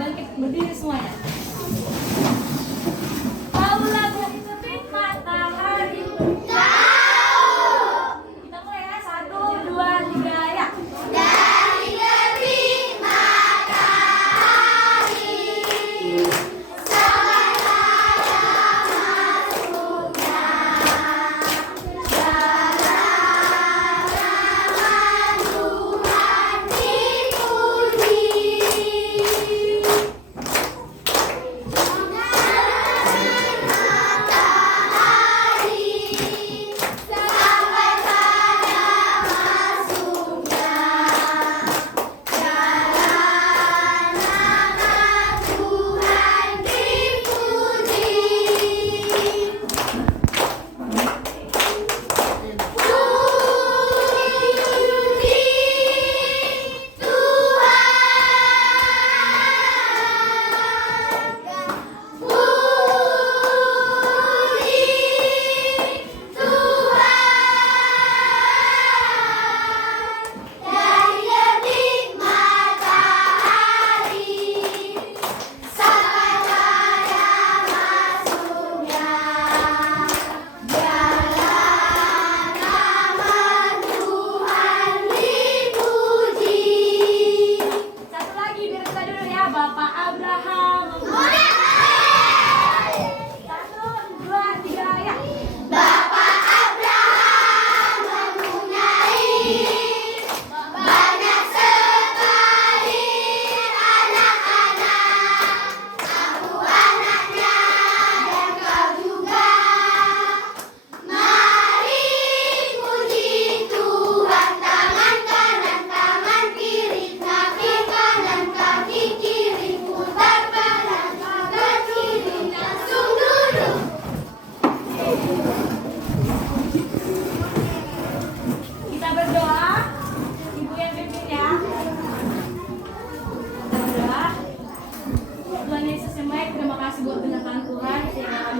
Bangkit berdiri semuanya. Tahu lagu terbit matahari? Tahu. Kita mulai ya, 1, 2, 3 ya. Dari terbit matahari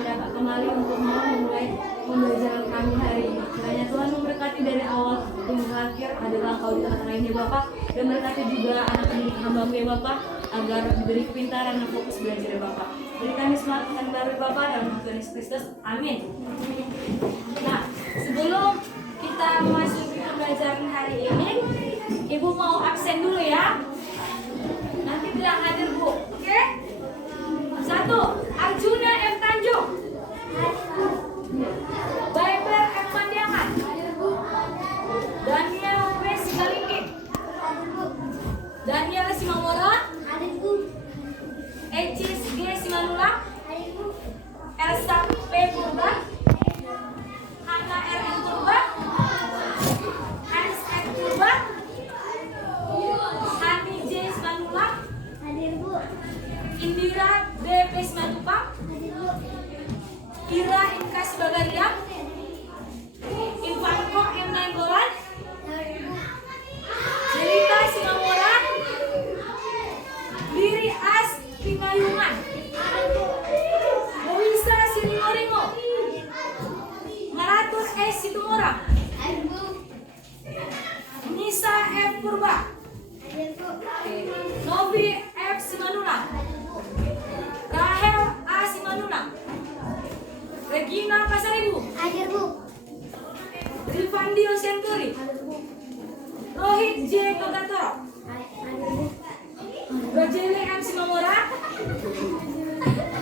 sampai kembali untuk memulai pembelajaran kami hari ini. Kiranya Tuhan memberkati dari awal hingga akhir adalah Engkau di tengah-tengah ini Bapak, dan berkati juga anak pendidik hamba-Mu ya Bapak, agar diberi kepintaran dan fokus belajar ya Bapak. Beri kami semangat dan baru Bapak dalam Tuhan Yesus Kristus. Amin. Nah, sebelum kita memasuki pembelajaran hari ini, Ibu mau absen dulu ya. Nanti bilang hadir Bu, oke? 1. Arjuna M. Tanjung. Biber M. Mandiangan. Daniel W. Sigalinggi. Daniel Simamora. Ecis G. Simanula. Elsa P. Purba. Hana R. Purba. Hans F. Purba. Hani J. Simanula. Indira B. P. Simatupang. Ira Inkas Bagariam. Ivanko M. Nainggolan. Jelita Simamora. Liri As Pingayungan. Louisa Siringoringo. Maratur S. Situmorang. Nisa F. Purba. Novi F. Simanunang. Rahel A. Simanunang. Regina Pasaribu. Hadir Bu. Rifandio Senturi. Rohit J. Togatoro. Rojele M. Simamora.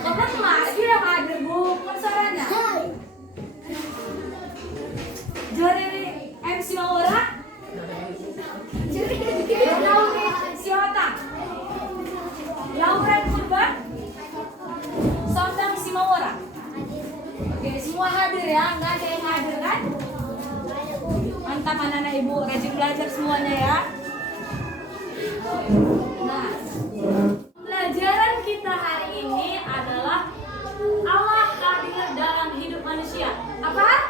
Kapan lagi yang hadir Bu pensarannya? Joreri M. Simamora. Lauri Siota. Lauren Purba. Sondang Simamora. Oke, semua hadir ya, nggak ada yang hadir kan? Mantap anak-anak Ibu, rajin belajar semuanya ya. Nah, pelajaran kita hari ini adalah Allah hadir dalam hidup manusia. Apa?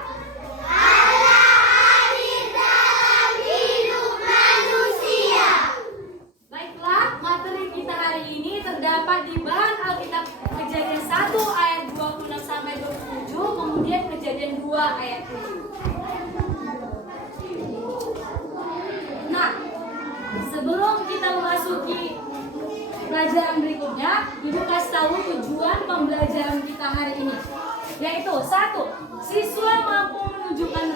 Allah hadir dalam hidup manusia. Baiklah, materi kita hari ini terdapat di bahan Alkitab Kejadian 1 ayat 26 sampai 27, kemudian Kejadian 2 ayat 7. Nah, sebelum kita memasuki pelajaran berikutnya, Ibu kasih tahu tujuan pembelajaran kita hari ini. Yaitu 1. Siswa mampu menunjukkan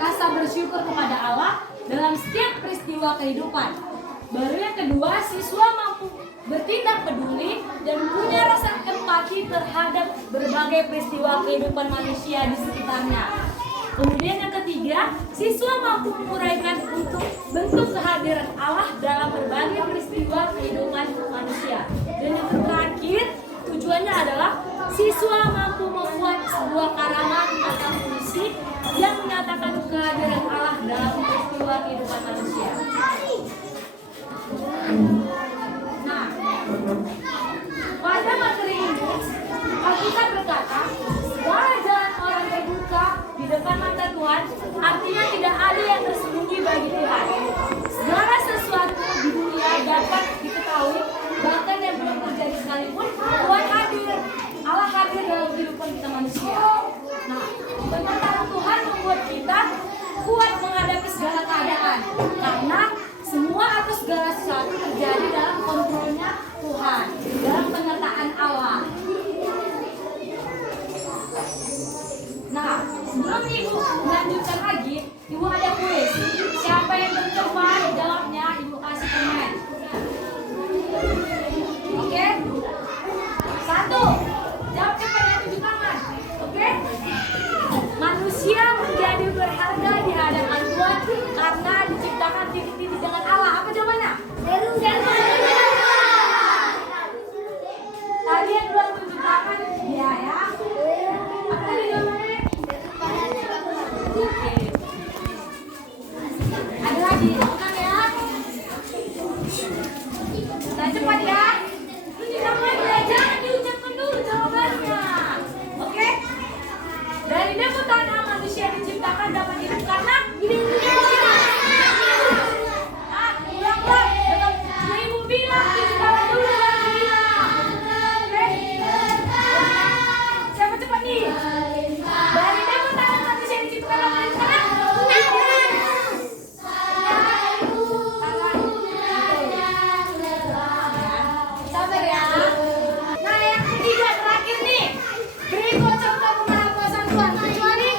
rasa bersyukur kepada Allah dalam setiap peristiwa kehidupan. Baru yang kedua, siswa mampu bertindak peduli dan punya rasa empati terhadap berbagai peristiwa kehidupan manusia di sekitarnya. Kemudian yang ketiga, siswa mampu menguraikan bentuk kehadiran Allah dalam berbagai peristiwa kehidupan manusia. Dan yang terakhir, tujuannya adalah siswa mampu membuat sebuah karamat atau puisi yang menyatakan kehadiran Allah dalam peristiwa kehidupan manusia. Nah, pada materi ini, Alkitab berkata, segala jalan orang terbuka di depan mata Tuhan, artinya tidak ada yang tersembunyi bagi Tuhan. Segala sesuatu di dunia dapat diketahui, bahkan yang belum terjadi sekalipun, Tuhan hadir. Allah hadir dalam kehidupan kita manusia. Nah, pengetahuan Tuhan membuat kita kuat menghadapi segala keadaan, karena semua atau segala sesuatu terjadi dalam kontrolnya Tuhan, dalam penyertaan Allah. Nah, sebelum Ibu melanjutkan lagi, Ibu ada kuis. Siapa yang tercepat jawabnya, Ibu kasih permen. Oke? 1. Jawab cepat ya, tunjuk tangan. Oke? Manusia menjadi berharga di hadapan Tuhan karena diciptakan titik-titik dengan Allah. Apa jawabannya? Tadi yang belum tunjuk tangan dia ya. Apa tadi jawabannya? Oke. Ada lagi, bukan ya? Nah, cepat ya. Tunjuk tangan ya, jangan diucapkan dulu jawabannya. Oke? Dari debu tanah manusia diciptakan dapat hidup karena ulang-ulang. Ibu bilang tunjuk tangan dulu baru bilang. Oke? Siapa cepat nih? Dari debu tanah manusia diciptakan dapat hidup karena sabar ya. Nah, yang ketiga terakhir nih. Berikut contoh pemahaman Tuhan. Kecuali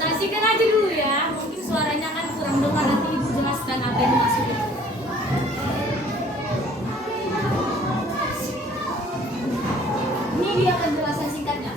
saksikan aja dulu ya. Mungkin suaranya kan kurang dengar, nanti Ibu jelaskan apa yang dimaksudkan. Ini dia penjelasan singkatnya.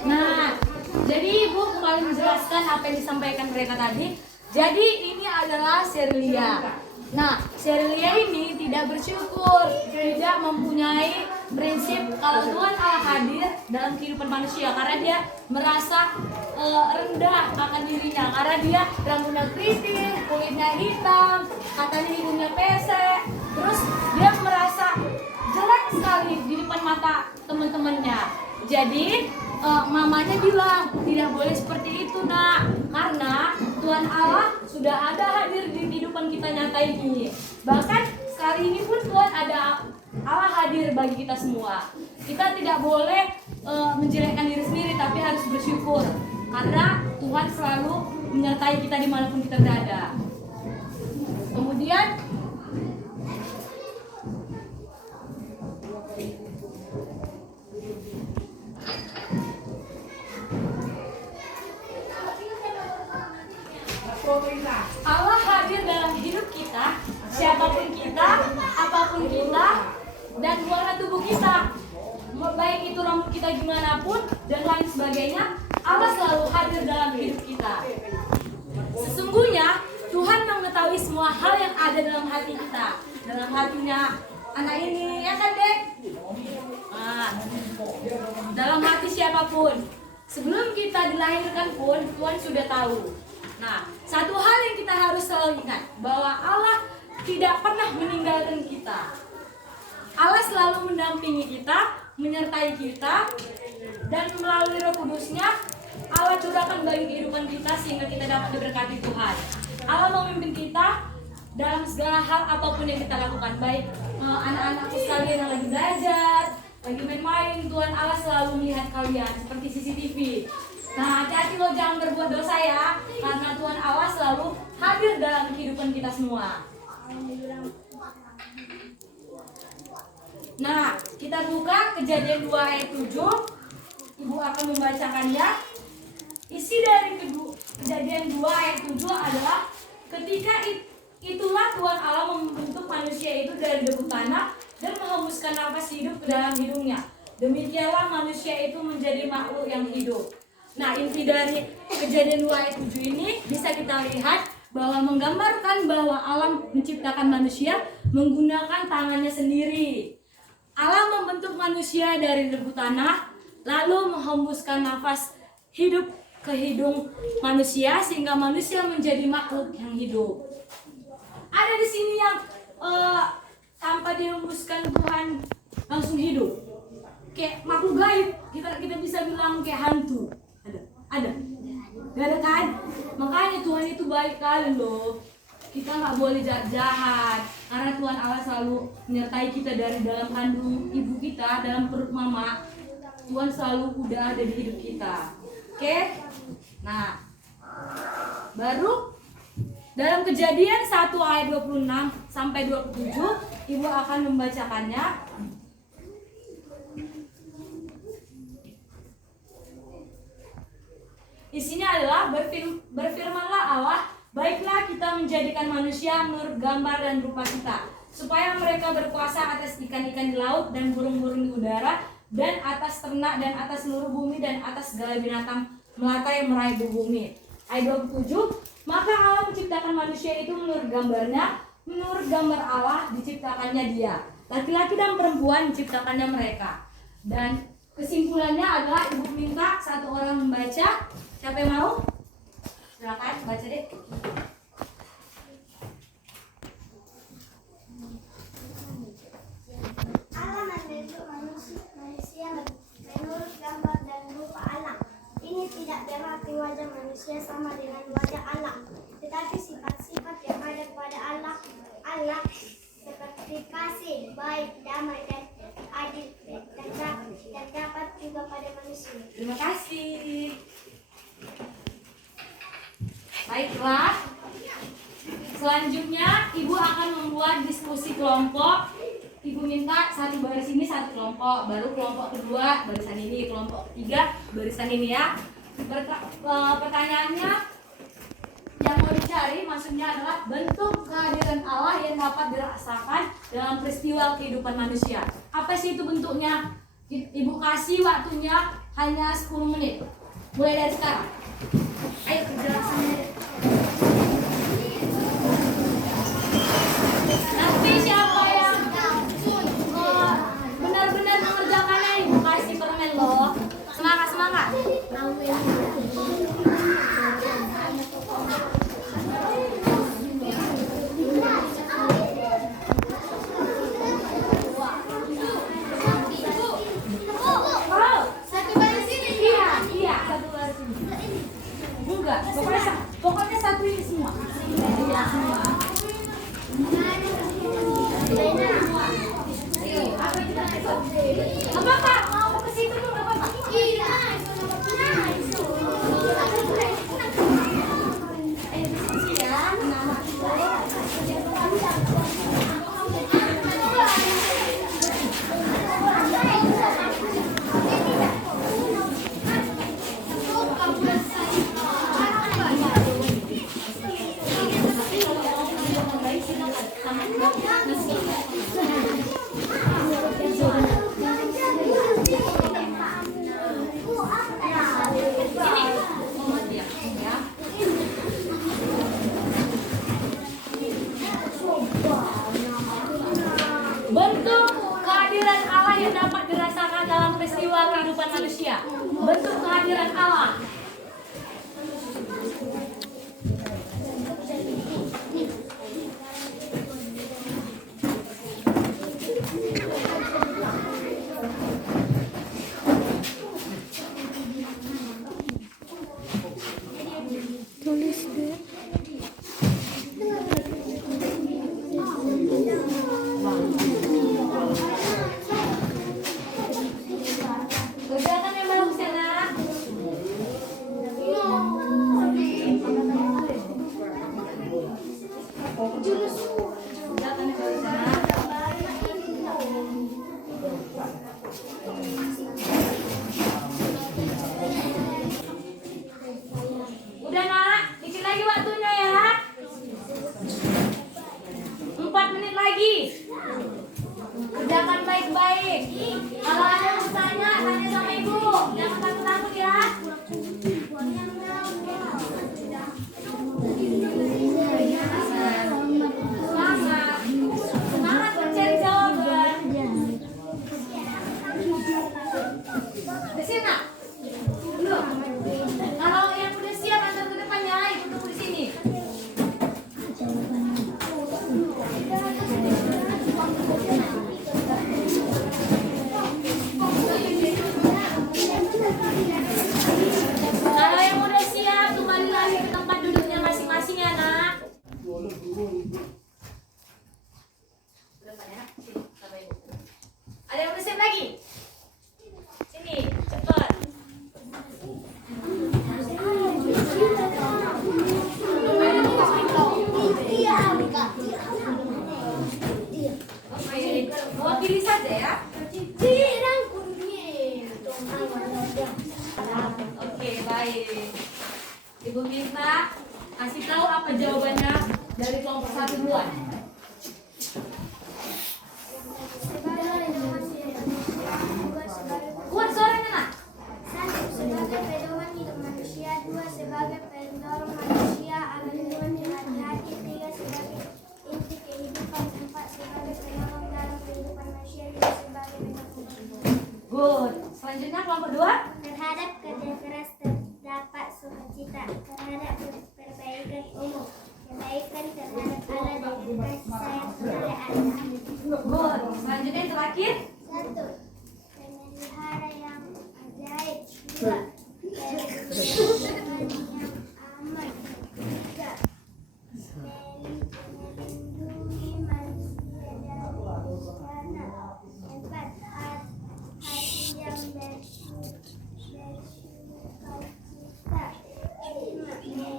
Nah, jadi Ibu kembali menjelaskan apa yang disampaikan mereka tadi. Jadi ini adalah Sherlia. Nah, Sherlia ini tidak bersyukur, tidak mempunyai prinsip kalau Tuhan Allah hadir dalam kehidupan manusia karena dia merasa rendah akan dirinya karena dia rambutnya keriting, kulitnya hitam, katanya hidungnya pesek, terus dia merasa jelek sekali di depan mata teman-temannya. Jadi mamanya bilang tidak boleh seperti itu nak, karena Tuhan Allah sudah ada hadir di kehidupan kita nyata ini. Bahkan sekali ini pun Tuhan ada Allah hadir bagi kita semua. Kita tidak boleh menjelekkan diri sendiri, tapi harus bersyukur karena Tuhan selalu menyertai kita dimanapun kita berada. Kemudian Allah hadir dalam hidup kita, siapapun kita, apapun kita, dan warna tubuh kita, baik itu rambut kita gimana pun dan lain sebagainya, Allah selalu hadir dalam hidup kita. Sesungguhnya Tuhan mengetahui semua hal yang ada dalam hati kita, dalam hatinya anak ini, ya kan dek? Nah, dalam hati siapapun, sebelum kita dilahirkan pun Tuhan sudah tahu. Nah, satu hal yang kita harus selalu ingat, bahwa Allah tidak pernah meninggalkan kita. Allah selalu mendampingi kita, menyertai kita, dan melalui Roh Kudus-Nya Allah curahkan bagi kehidupan kita sehingga kita dapat diberkati Tuhan. Allah memimpin kita dalam segala hal apapun yang kita lakukan, baik anak-anakku sekalian yang lagi belajar, lagi main-main, Tuhan Allah selalu melihat kalian seperti CCTV. Nah, hati-hati lo jangan berbuat dosa ya, karena Tuhan Allah selalu hadir dalam kehidupan kita semua. Nah, kita buka Kejadian 2 ayat 7. Ibu akan membacakannya. Isi dari Kejadian 2 ayat 7 adalah ketika itulah Tuhan Allah membentuk manusia itu dari debu tanah dan menghembuskan nafas hidup ke dalam hidungnya. Demikianlah manusia itu menjadi makhluk yang hidup. Nah, inti dari Kejadian 2 ayat 7 ini bisa kita lihat bahwa menggambarkan bahwa Allah menciptakan manusia menggunakan tangannya sendiri. Allah membentuk manusia dari debu tanah, lalu menghembuskan nafas hidup ke hidung manusia sehingga manusia menjadi makhluk yang hidup. Ada di sini yang tanpa dihembuskan Tuhan langsung hidup, kayak makhluk gaib. Kita bisa bilang kayak hantu. Ada? Gak ada kan? Makanya Tuhan itu baik kali loh. Kita nggak boleh jahat-jahat, karena Tuhan Allah selalu menyertai kita dari dalam kandung ibu kita, dalam perut mama. Tuhan selalu udah ada di hidup kita. Oke? Nah, baru dalam Kejadian 1 ayat 26 sampai 27, Ibu akan membacakannya. Isinya adalah berfirmanlah Allah, baiklah kita menjadikan manusia menurut gambar dan rupa kita, supaya mereka berkuasa atas ikan-ikan di laut dan burung-burung di udara, dan atas ternak dan atas seluruh bumi dan atas segala binatang melata yang meraih di bumi. Ayat 27, maka Allah menciptakan manusia itu menurut gambarnya, menurut gambar Allah diciptakannya dia. Laki-laki dan perempuan diciptakannya mereka. Dan kesimpulannya adalah ibu minta satu orang membaca. Siapa yang mau? Silakan baca deh. Allah membentuk manusia menurut gambar dan rupa Allah. Ini tidak berarti wajah manusia sama dengan wajah Allah, tetapi sifat-sifat yang ada pada Allah seperti kasih, baik, damai, dan adil terdapat juga pada manusia. Terima kasih. Baiklah. Selanjutnya ibu akan membuat diskusi kelompok. Ibu minta satu baris ini satu kelompok, baru kelompok kedua barisan ini, kelompok ketiga barisan ini ya. Pertanyaannya yang mau dicari maksudnya adalah bentuk kehadiran Allah yang dapat dirasakan dalam peristiwa kehidupan manusia. Apa sih itu bentuknya? Ibu kasih waktunya hanya 10 menit. Mulai dari sekarang. Ayo penjelasannya. Nanti siapa yang benar-benar mengerjakannya ibu kasih permen loh. Semangat. Satu baris ini. Iya, satu baris ini. Enggak, pokoknya satu ini semua. Iya, semua. Apa Pak? Mau ke situ dulu apa Pak? Bentuk kehadiran Allah yang dapat dirasakan dalam peristiwa kehidupan manusia. Bentuk kehadiran Allah. Tulis deh. Kerjakan yang bagus ya nak. Kerjakan yang bagus ya nak. Udah nak, dikit lagi waktunya ya. 4 menit lagi. Kerjakan baik-baik. Kalau ada yang bertanya, tanya sama ibu. Jangan takut-takut ya. Semangat. Semangat mencari jawaban. Udah siap nak? Belum? Kalau yang udah siap antar ke depan ya. Ibu tunggu di sini. Kalau yang udah siap, kembali lagi ke tempat duduknya masing-masing ya nak. Ada yang udah siap lagi? Sini, cepat. Oke, mewakili saja ya. Oke, baik. Ibu minta kasih tahu apa jawabannya dari kelompok 1 duluan. Kuat suaranya nak. Satu, sebagai pedoman hidup manusia. Dua, sebagai pendorong manusia agar lingkungan dengan hati. Tiga, sebagai inti kehidupan. Empat, sebagai penolong dalam kehidupan Selanjutnya kelompok 2. Terhadap kerja keras terdapat sukacita. Terhadap perbaikan umum. Kebaikan terhadap Allah dan kasih sayang kepada anak. Good. Selanjutnya yang terakhir. 1. Memelihara yang ajaib. 2. Kehidupan yang aman. 3. Melindungi manusia dari bencana. 4. Hati yang bersukacita. 5.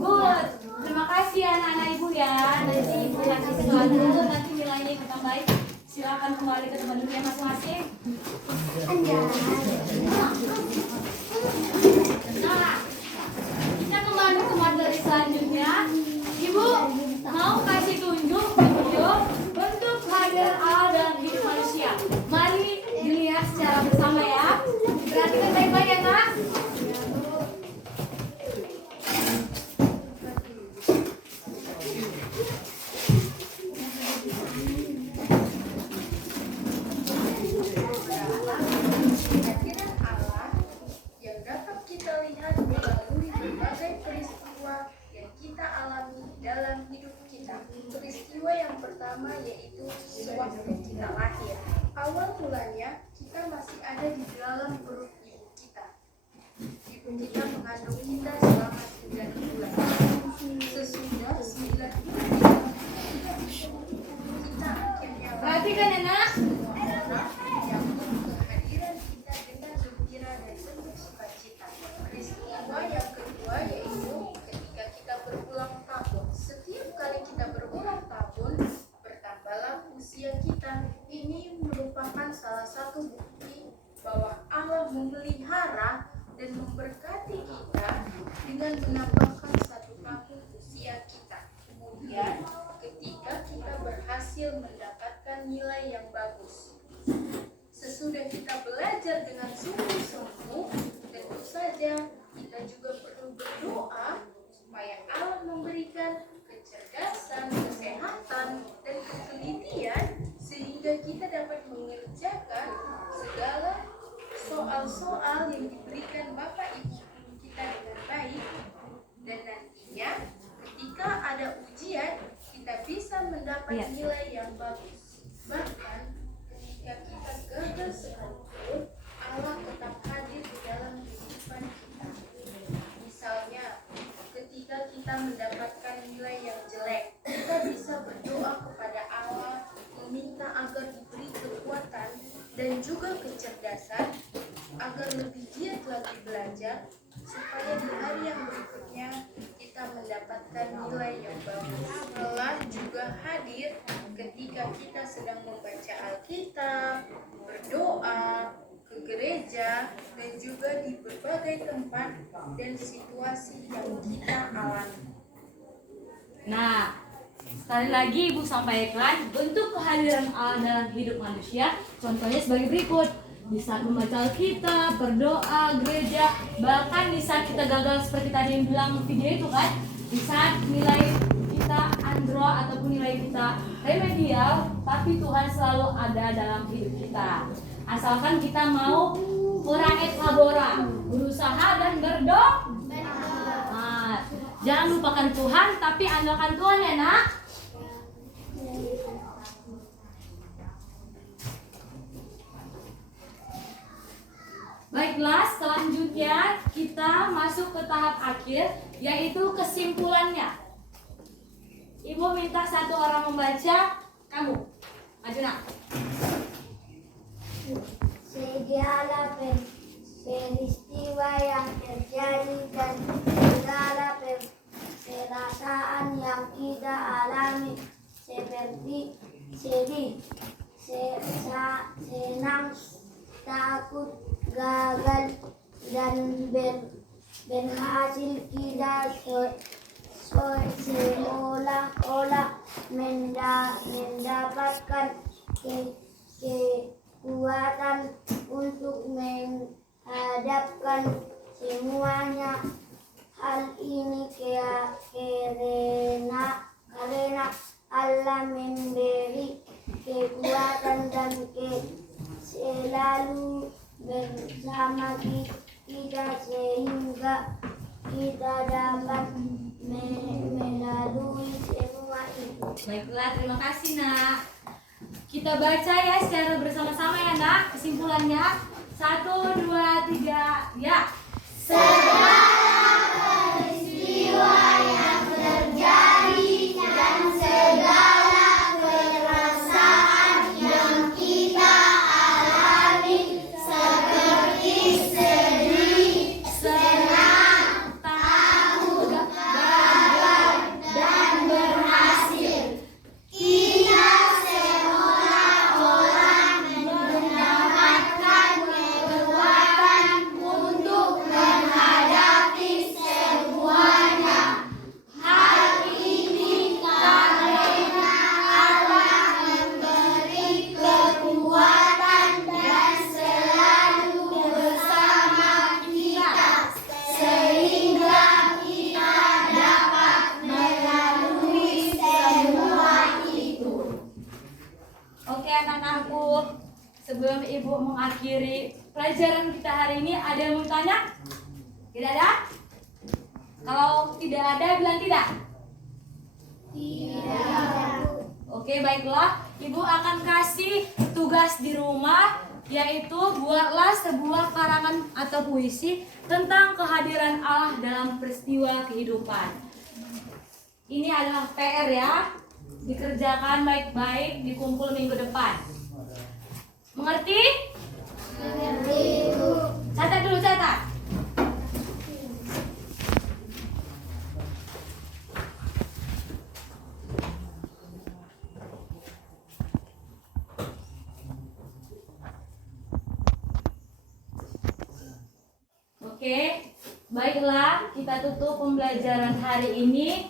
Good. Terima kasih anak-anak ibu ya. Nanti ibu kasih sesuatu, nanti nilainya ikutan baik. Silakan kembali ke tempat duduknya masing-masing. Nah, kita kembali ke materi selanjutnya. Ibu mau kasih tunjuk video bentuk kehadiran Allah dalam hidup manusia. Mari dilihat secara bersama ya. Perhatikan baik-baik ya nak. Kehadiran Allah yang dapat kita lihat melalui berbagai peristiwa yang kita alami dalam hidup kita. Peristiwa yang pertama yaitu sewaktu kita lahir. Awal mulanya kita masih ada di dalam perut ibu kita. Ibu kita mengandung kita selama 9 bulan. Sesudah 9 bulan kita akhirnya Perhatikan ya nak. yang kehadiran kita dengan gembira dan penuh sukacita. Peristiwa yang kedua yaitu ketika kita berulang tahun. Setiap kali kita berulang tahun, bertambahlah usia kita. Ini merupakan salah satu bukti bahwa Allah memelihara dan memberkati kita dengan menambahkan 1 tahun usia kita. Kemudian, ketika kita berhasil mendapatkan nilai yang bagus, sesudah kita belajar dengan sungguh-sungguh, tentu saja kita juga perlu berdoa supaya Allah memberikan kecerdasan, kesehatan, dan ketelitian sehingga kita dapat mengerjakan segala soal-soal yang diberikan Bapak Ibu kita dengan baik, dan nantinya ketika ada ujian kita bisa mendapat nilai yang bagus. Bahkan ketika kita gagal sekalipun, Allah tetap hadir di dalam kehidupan kita. Misalnya, ketika kita mendapatkan nilai yang jelek, kita bisa berdoa kepada Allah, meminta agar diberi kekuatan dan juga kecerdasan agar lebih giat lagi belajar, supaya di hari yang berikutnya kita mendapatkan nilai yang bagus. Allah juga hadir ketika kita sedang membaca Alkitab, berdoa, ke gereja, dan juga di berbagai tempat dan situasi yang kita alami. Nah, sekali lagi Ibu sampaikan bentuk kehadiran Allah dalam hidup manusia. Contohnya sebagai berikut. Di saat membaca Alkitab, berdoa, gereja, bahkan di saat kita gagal seperti tadi yang bilang video itu kan, di saat nilai kita andro ataupun nilai kita remedial, tapi Tuhan selalu ada dalam hidup kita. Asalkan kita mau ora et labora, berusaha dan berdoa. Nah, jangan lupakan Tuhan, tapi andalkan Tuhan ya nak. Baiklah, selanjutnya kita masuk ke tahap akhir, yaitu kesimpulannya. Ibu minta 1 orang membaca, kamu, maju nak. Segala peristiwa yang terjadi dan segala perasaan yang kita alami seperti sedih, senang, takut, gagal, dan berhasil kita seolah-olah mendapatkan kekuatan untuk menghadapkan semuanya. Hal ini karena Allah memberi kekuatan dan selalu bersama kita sehingga kita dapat melalui semua itu. Baiklah, terima kasih nak. Kita baca ya secara bersama-sama ya nak. Kesimpulannya 1, 2, 3 ya. Peristiwa yang terjadi dan segala perasaan yang kita alami seperti sedih, senang, takut, gagal, dan berhasil. Kita seolah-olah mendapatkan kekuatan untuk menghadapi semuanya. Hal ini karena Allah memberi kekuatan dan selalu bersama kita, sehingga kita dapat melalui semua itu. Oke anak-anakku, sebelum ibu mengakhiri pelajaran kita hari ini, ada yang mau tanya? Tidak ada? Kalau tidak ada, bilang tidak. Oke, baiklah. Ibu akan kasih tugas di rumah, yaitu buatlah sebuah karangan atau puisi tentang kehadiran Allah dalam peristiwa kehidupan. Ini adalah PR ya. Dikerjakan baik-baik, dikumpul minggu depan. Mengerti? Catat dulu, catat. Oke, baiklah, kita tutup pembelajaran hari ini.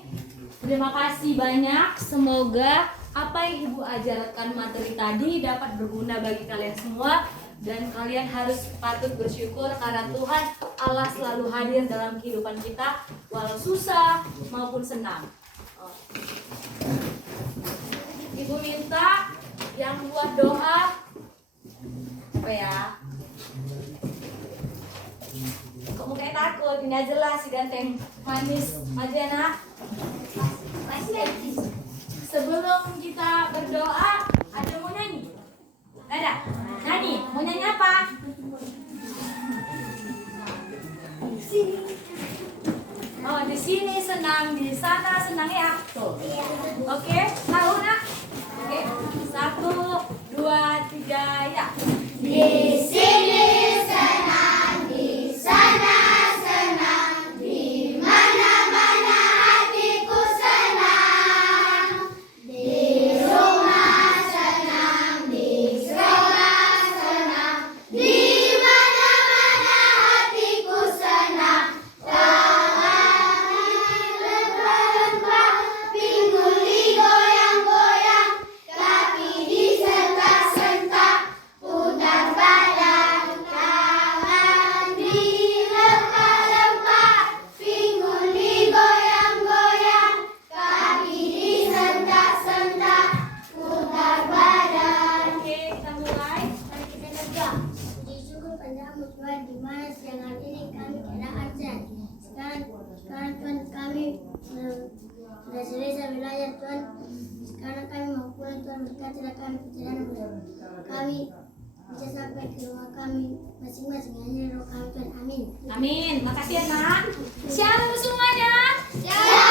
Terima kasih banyak. Semoga apa yang Ibu ajarkan materi tadi dapat berguna bagi kalian semua, dan kalian harus patut bersyukur karena Tuhan Allah selalu hadir dalam kehidupan kita walau susah maupun senang. Ibu minta yang buat doa apa ya? Kok mukanya takut? Ini aja lah si ganteng manis. Maju ya nak. Sebelum kita berdoa, ada mau nyanyi? Ada? Nyanyi? Mau nyanyi apa? Oh, di sini senang, di sana senang ya. Tuh. Oke, tahu nak? Oke, 1, 2, 3 ya. Di sini senang, di sana senang, di mana-mana hatiku senang. Di rumah senang, di sekolah senang, di mana-mana hatiku senang. Tangan lembah-lembah, pingguli goyang-goyang, kaki disentak-sentak, putar badan. Tangan dilempar-lempar, pingguli goyang-goyang, kaki disentak-sentak, putar badan. Oke, kita mulai. Mari kita kerja. Puji syukur padamu Tuhan, di mana siang hari ini kami keadaan sehat. Sekarang Tuhan kami sudah selesai belajar Tuhan. Sekarang kami mau pulang Tuhan, berkatilah kami perjalanan kami bisa sampai ke rumah kami masing-masing. Hanya roh kami Tuhan, amin. Amin. Makasih ya nak. Shalom semuanya. Shalom.